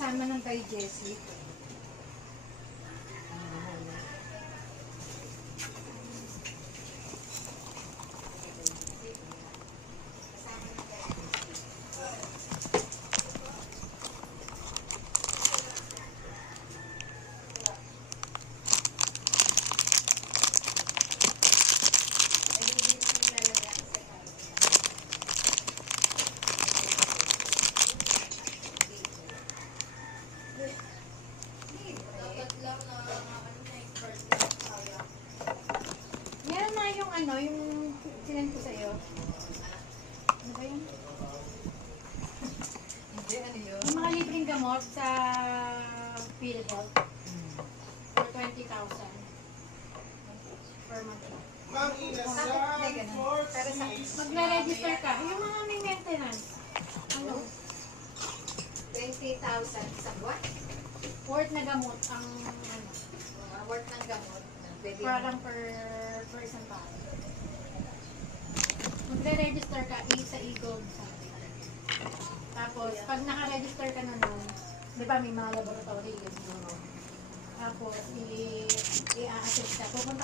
kasama ng kay Jessie. Yan na yung ano, yung sinend ko sa'yo. Ano ba yun? Hindi, ano yun? Yung mga libreng gamot sa PhilHealth for 20,000 per month. Bakit may ganun? Para sa Magre-register ka. Yung mga may maintenance. Ano? 20,000 sa buwan? Worth na gamot ang ano. Worth ng gamot. Pwede Parang per isang tao. Magre-register ka sa e-gold sabi. Tapos, pag naka-register ka na nun, di ba may mga laboratory yun? Tapos, i-assess ka. Pupunta